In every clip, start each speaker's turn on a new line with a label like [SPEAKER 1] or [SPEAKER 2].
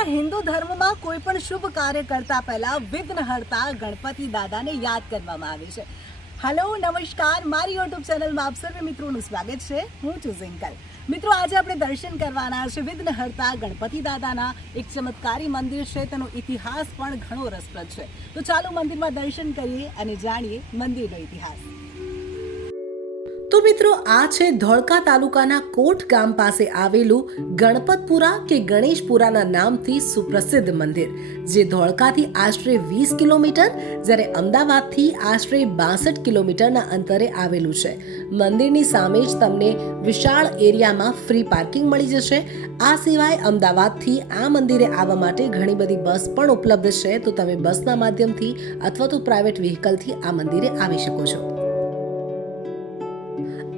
[SPEAKER 1] ધર્મમાં કોઈ પણ શુભ કાર્ય કરતા પહેલા વિઘ્નહર્તા ગણપતિ દાદાને યાદ કરવામાં આવે છે. હેલો નમસ્કાર. મારી યુટ્યુબ ચેનલમાં આપ સર્વે મિત્રોનું સ્વાગત છે. હું છું ઝિંકલ. મિત્રો, આજે આપણે દર્શન કરવાના છે વિઘ્નહર્તા ગણપતિ દાદાના. એક ચમત્કારી મંદિર છે. તેનો ઇતિહાસ પણ ઘણો રસપ્રદ છે. તો ચાલો મંદિરમાં દર્શન કરીએ અને જાણીએ મંદિરનો ઇતિહાસ. મિત્રો, આ છે ધોળકા તાલુકાના કોટ ગામ પાસે આવેલું ગણપતપુરા કે ગણેશપુરાના નામથી સુપ્રસિદ્ધ મંદિર, જે ધોળકાથી આશરે વીસ કિલોમીટર, જ્યારે અમદાવાદથી આશરે બાસઠ કિલોમીટરના અંતરે આવેલું છે. મંદિરની સામે જ તમને વિશાળ એરિયામાં ફ્રી પાર્કિંગ મળી જશે. આ સિવાય અમદાવાદથી આ મંદિરે આવવા માટે ઘણી બધી બસ પણ ઉપલબ્ધ છે. તો તમે બસના માધ્યમથી અથવા તો પ્રાઇવેટ વ્હીકલથી આ મંદિરે આવી શકો છો.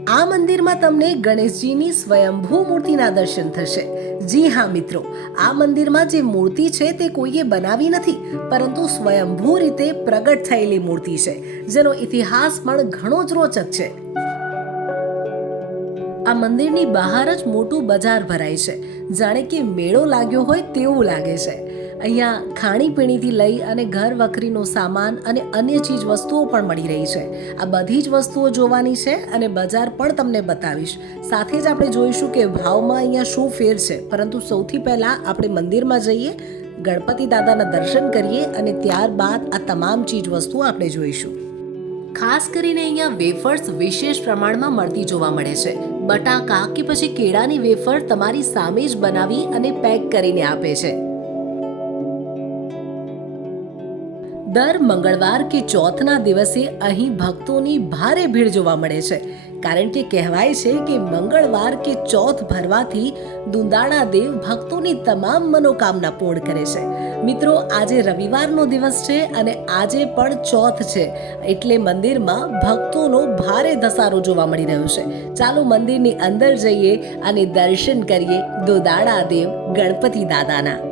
[SPEAKER 1] આ મંદિરમાં તમને ગણેશજીની સ્વયંભૂ મૂર્તિના દર્શન થશે. જી હા મિત્રો, આ મંદિરમાં જે મૂર્તિ છે તે કોઈએ બનાવી નથી, પરંતુ સ્વયંભૂ રીતે પ્રગટ થયેલી મૂર્તિ છે, જેનો ઇતિહાસ પણ ઘણો જ રોચક છે. આ મંદિરની બહાર જ મોટું બજાર ભરાય છે. જાણે કે મેળો લાગ્યો હોય તેવું લાગે છે. અહીંયા ખાણીપીણીથી લઈ અને ઘર વખરીનો સામાન અને અન્ય ચીજ વસ્તુઓ પણ મળી રહી છે. આ બધી જ વસ્તુઓ જોવાની છે અને બજાર પણ તમને બતાવીશ. સાથે જ આપણે જોઈશું કે ભાવમાં અહીંયા શું ફેર છે. પરંતુ સૌથી પહેલાં આપણે મંદિરમાં જઈએ, ગણપતિ દાદાના દર્શન કરીએ અને ત્યારબાદ આ તમામ ચીજ વસ્તુઓ આપણે જોઈશું. ખાસ કરીને અહીંયા વેફર્સ વિશેષ પ્રમાણમાં મળતી જોવા મળે છે. બટાકા કે પછી કેળાની વેફર તમારી સામે જ બનાવી અને પેક કરીને આપે છે. દર મંગળવાર કે ચોથના દિવસે અહીં ભક્તોની ભારે ભીડ જોવા મળે છે. કારણ કે કહેવાય છે કે મંગળવાર કે ચોથ ભરવાથી દુંદાણા દેવ ભક્તોની તમામ મનોકામના પૂર્ણ કરે છે. મિત્રો, આજે રવિવારનો દિવસ છે અને આજે પણ ચોથ છે. એટલે મંદિરમાં ભક્તોનો ભારે ધસારો જોવા મળી રહ્યો છે. ચાલો મંદિરની અંદર જઈએ અને દર્શન કરીએ દુદાણા દેવ ગણપતિ દાદાના.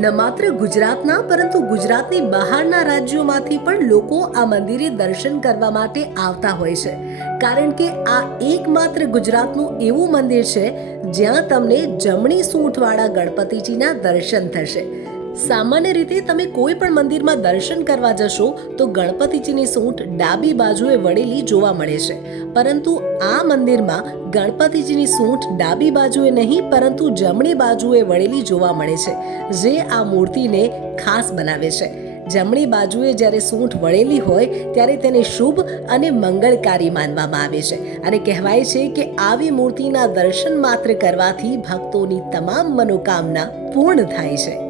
[SPEAKER 1] ન માત્ર ગુજરાતના, પરંતુ ગુજરાતની બહારના રાજ્યોમાંથી પણ લોકો આ મંદિરે દર્શન કરવા માટે આવતા હોય છે. કારણ કે આ એકમાત્ર ગુજરાતનું એવું મંદિર છે, જ્યાં તમને જમણી સૂંઠવાળા ગણપતિજીના દર્શન થશે. સામાન્ય રીતે તમે કોઈ પણ મંદિરમાં દર્શન કરવા જશો, તો ગણપતિજીની સૂંઠ ડાબી બાજુએ વળેલી જોવા મળે છે. પરંતુ આ મંદિરમાં ગણપતિજીની સૂંઠ ડાબી બાજુએ નહીં, પરંતુ જમણી બાજુએ વળેલી જોવા મળે છે, જે આ મૂર્તિને ખાસ બનાવે છે. જમણી બાજુએ જ્યારે સૂંઠ વળેલી હોય, ત્યારે તેને શુભ અને મંગળકારી માનવામાં આવે છે અને કહેવાય છે કે આવી મૂર્તિના દર્શન માત્ર કરવાથી ભક્તોની તમામ મનોકામના પૂર્ણ થાય છે.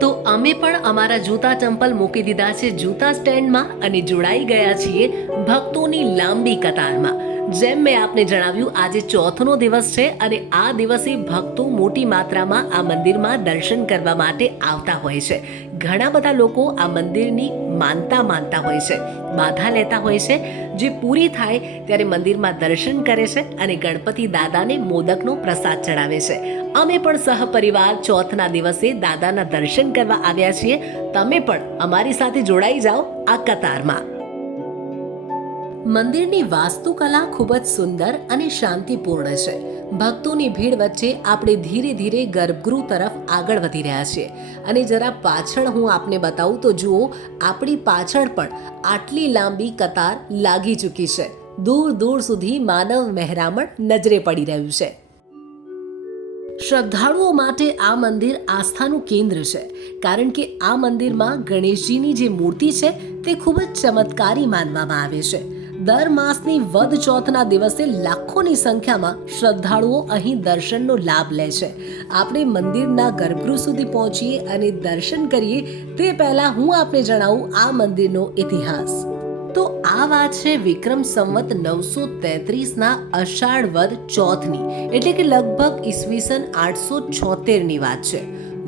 [SPEAKER 1] તો અમે પણ અમારા જૂતા ચંપલ મૂકી દીધા છે જૂતા સ્ટેન્ડમાં અને જોડાઈ ગયા છીએ ભક્તોની લાંબી કતારમાં. જેમ મેં આપને જણાવ્યું, આજે ચોથનો દિવસ છે અને આ દિવસે ભક્તો મોટી માત્રામાં આ મંદિરમાં દર્શન કરવા માટે આવતા હોય છે. ઘણા બધા લોકો આ મંદિરની માનતા માનતા હોય છે, બાધા લેતા હોય છે. જે પૂરી થાય ત્યારે મંદિરમાં દર્શન કરે છે અને ગણપતિ દાદાને મોદકનો પ્રસાદ ચડાવે છે. અમે પણ સહપરિવાર ચોથના દિવસે દાદાના દર્શન કરવા આવ્યા છીએ. તમે પણ અમારી સાથે જોડાઈ જાઓ આ કતારમાં. મંદિરની વાસ્તુકલા ખૂબ જ સુંદર અને શાંતિપૂર્ણ છે. ભક્તોની ભીડ વચ્ચે આપણે ધીરે ધીરે ગર્ભગૃહ તરફ આગળ વધી રહ્યા છીએ. અને જરા પાછળ હું આપને બતાવું તો જુઓ, આપણી પાછળ પણ આટલી લાંબી કતાર લાગી ચૂકી છે. દૂર દૂર સુધી માનવ મહેરામણ નજરે પડી રહ્યું છે. શ્રદ્ધાળુઓ માટે આ મંદિર આસ્થાનું કેન્દ્ર છે. કારણ કે આ મંદિરમાં ગણેશજીની જે મૂર્તિ છે, તે ખૂબ જ ચમત્કારી માનવામાં આવે છે. દર માસની વદ ચોથના દિવસે લાખોની સંખ્યામાં શ્રદ્ધાળુઓ અહીં દર્શનનો લાભ લે છે. આપણે મંદિરના ગર્ભગૃહ સુધી પહોંચીએ અને દર્શન કરીએ, તે પહેલાં હું આપને જણાવું આ મંદિરનો ઇતિહાસ. તો આ વાત છે વિક્રમ સંવત નવસો તેત્રીસના અષાઢ વદ ચોથની. એટલે કે લગભગ ઈસવીસન આઠસો છોતેરની વાત છે.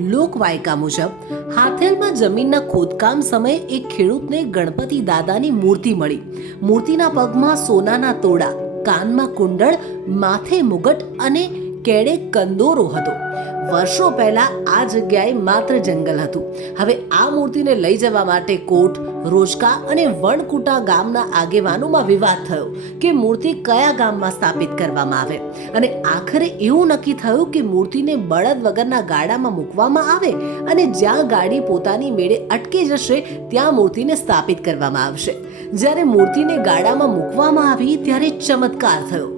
[SPEAKER 1] લોકવાયકા મુજબ, હાથેલમાં જમીનના ખોદકામ સમયે એક ખેડૂતને ગણપતિ દાદાની મૂર્તિ મળી. મૂર્તિના પગમાં સોનાના તોડા, કાનમાં કુંડળ, માથે મુગટ અને કેડે કંદોરો હતો. વર્ષો પહેલા આ જગ્યાએ માત્ર જંગલ હતું. હવે આ મૂર્તિને લઈ જવા માટે કોટ, રોજકા અને વણકુટા ગામના આગેવાનોમાં વિવાદ થયો કે મૂર્તિ કયા ગામમાં સ્થાપિત કરવામાં આવે. અને આખરે એવું નક્કી થયું કે મૂર્તિને બળદ વગરના ગાડામાં મૂકવામાં આવે અને જ્યાં ગાડી પોતાની મેળે અટકી જશે, ત્યાં મૂર્તિને સ્થાપિત કરવામાં આવશે. જ્યારે મૂર્તિને ગાડામાં મૂકવામાં આવી ત્યારે ચમત્કાર થયો.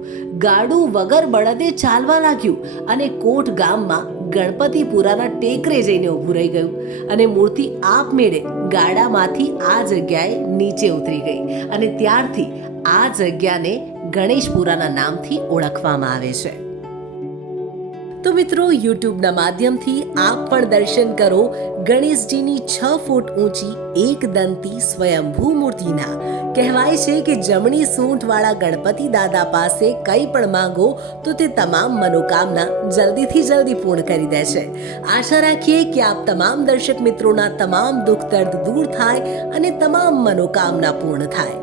[SPEAKER 1] ગાડું વગર બળદે ચાલવા લાગ્યું અને કોટ ગામમાં ગણપતિપુરાના ટેકરે જઈને ઊભું રહી ગયું અને મૂર્તિ આપમેળે ગાડામાંથી આ જગ્યાએ નીચે ઉતરી ગઈ અને ત્યારથી આ જગ્યાને ગણેશપુરાના નામથી ઓળખવામાં આવે છે. તો મિત્રો, યુટ્યુબના માધ્યમથી આપ પણ દર્શન કરો ગણેશજીની છ ફૂટ ઊંચી, એક દંતી સ્વયંભૂ મૂર્તિના. કહેવાય છે કે જમણી સૂંઠવાળા ગણપતિ દાદા પાસે કંઈ પણ માંગો, તો તે તમામ મનોકામના જલ્દીથી જલ્દી પૂર્ણ કરી દે છે. આશા રાખીએ કે આપ તમામ દર્શક મિત્રોના તમામ દુઃખ દર્દ દૂર થાય અને તમામ મનોકામના પૂર્ણ થાય.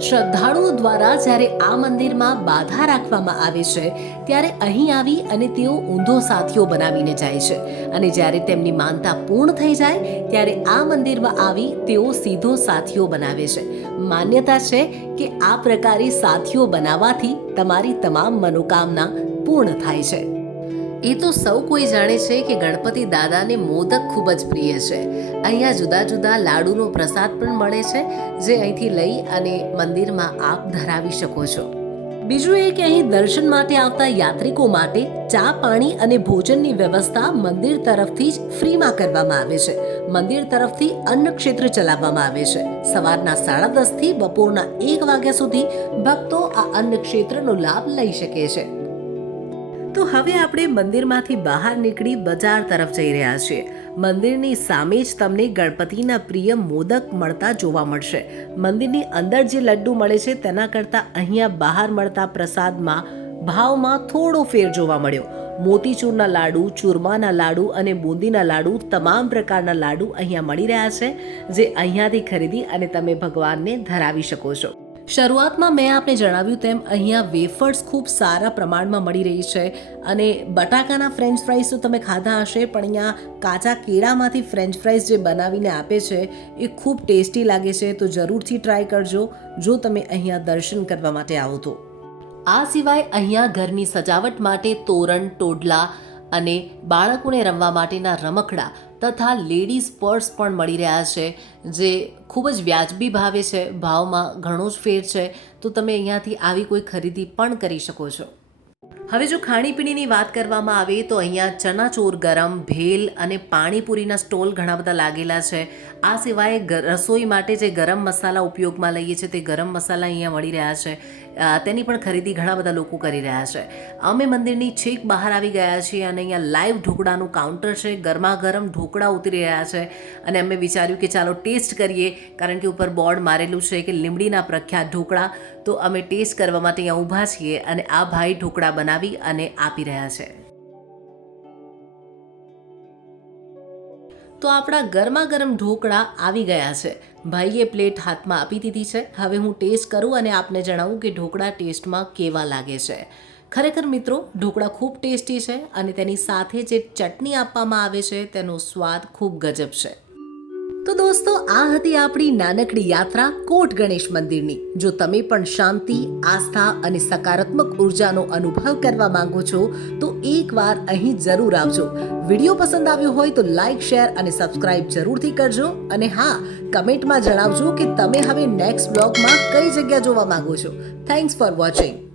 [SPEAKER 1] શ્રદ્ધાળુઓ દ્વારા જ્યારે આ મંદિરમાં બાધા રાખવામાં આવે છે, ત્યારે અહીં આવી અને તેઓ ઊંધો સાથીઓ બનાવીને જાય છે. અને જ્યારે તેમની માનતા પૂર્ણ થઈ જાય, ત્યારે આ મંદિરમાં આવી તેઓ સીધો સાથીઓ બનાવે છે. માન્યતા છે કે આ પ્રકારે સાથીઓ બનાવવાથી તમારી તમામ મનોકામના પૂર્ણ થાય છે. એ તો સૌ કોઈ જાણે છે કે ગણપતિ દાદાને મોદક ખૂબ જ પ્રિય છે. અહીંયા જુદા જુદા લાડુનો પ્રસાદ પણ મળે છે, જે અહીંથી લઈ અને મંદિરમાં આપ ધરાવી શકો છો. બીજું એ કે અહીં દર્શન માટે આવતા યાત્રિકો માટે ચા, પાણી અને ભોજનની વ્યવસ્થા મંદિર તરફથી જ ફ્રીમાં કરવામાં આવે છે. મંદિર તરફથી અન્ન ક્ષેત્ર ચલાવવામાં આવે છે. સવારના સાડા દસથી બપોરના એક વાગ્યા સુધી ભક્તો આ અન્ન ક્ષેત્રનો લાભ લઈ શકે છે. તો હવે આપણે મંદિરમાંથી બહાર નીકળી બજાર તરફ જઈ રહ્યા છીએ. મંદિરની સામે જ તમને ગણપતિના પ્રિય મોદક મળતા જોવા મળશે. મંદિરની અંદર જે લડ્ડુ મળે છે તેના કરતાં અહીંયા બહાર મળતા પ્રસાદમાં ભાવમાં થોડો ફેર જોવા મળ્યો. મોતીચૂરના લાડુ, ચૂરમાના લાડુ અને બુંદીના લાડુ તમામ પ્રકારના લાડુ અહીંયા મળી રહ્યા છે, જે અહીંયાથી ખરીદી અને તમે ભગવાનને ધરાવી શકો છો. શરૂઆતમાં મેં આપને જણાવ્યું તેમ અહીંયા વેફર્સ ખૂબ સારા પ્રમાણમાં મળી રહી છે અને બટાકાના ફ્રેન્ચ ફ્રાઈઝ તો તમે ખાધા હશે, પણ અહીંયા કાચા કેળામાંથી ફ્રેન્ચ ફ્રાઈઝ જે બનાવીને આપે છે, એ ખૂબ ટેસ્ટી લાગે છે, તો જરૂરથી ટ્રાય કરજો, જો તમે અહીંયા દર્શન કરવા માટે આવો તો. આ સિવાય અહીંયા ઘરની સજાવટ માટે તોરણ, ટોડલા અને બાળકોને રમવા માટેના રમકડા તથા લેડીઝ પર્સ પણ મળી રહ્યા છે, જે ખૂબ જ વ્યાજબી ભાવે છે, ભાવમાં ઘણો જ ફેર છે. તો તમે અહીંયાથી આવી કોઈ ખરીદી પણ કરી શકો છો. હવે જો ખાણીપીણીની વાત કરવામાં આવે તો અહીંયા ચણાચોર ગરમ, ભેલ અને પાણીપુરીના સ્ટોલ ઘણા બધા લાગેલા છે. આ સિવાય રસોઈ માટે જે ગરમ મસાલા ઉપયોગમાં લઈએ છીએ તે ગરમ મસાલા અહીંયા મળી રહ્યા છે. તેની પણ ખરીદી ઘણા બધા લોકો કરી રહ્યા છે. અમે મંદિરની છેક બહાર આવી ગયા છીએ અને અહીંયા લાઈવ ઢોકળાનું કાઉન્ટર છે. ગરમા ગરમ ઢોકળા ઉતરી રહ્યા છે અને અમે વિચાર્યું કે ચાલો ટેસ્ટ કરીએ, કારણ કે ઉપર બોર્ડ મારેલું છે કે લીમડીના પ્રખ્યાત ઢોકળા. તો અમે ટેસ્ટ કરવા માટે અહીંયા ઊભા છીએ અને આ ભાઈ ઢોકળા બનાવી અને આપી રહ્યા છે. તો આપણા ગરમા ગરમ ઢોકળા આવી ગયા છે. ભાઈએ પ્લેટ હાથમાં આપી દીધી છે. હવે હું ટેસ્ટ કરું અને આપને જણાવું કે ઢોકળા ટેસ્ટમાં કેવા લાગે છે. ખરેખર મિત્રો, ઢોકળા ખૂબ ટેસ્ટી છે અને તેની સાથે જે ચટણી આપવામાં આવે છે, તેનો સ્વાદ ખૂબ ગજબ છે. તો દોસ્તો, આ હતી આપણી નાનકડી યાત્રા કોટ ગણેશ મંદિરની. જો તમે પણ શાંતિ, આસ્થા અને સકારાત્મક ઉર્જાનો અનુભવ કરવા માંગો છો, તો એકવાર અહીં જરૂર આવજો. વીડિયો પસંદ આવ્યો હોય તો લાઈક, શેર અને સબસ્ક્રાઇબ જરૂરથી કરજો અને હા, કમેન્ટમાં જણાવજો કે તમે હવે નેક્સ્ટ બ્લોગમાં કઈ જગ્યા જોવા માંગો છો. Thanks for watching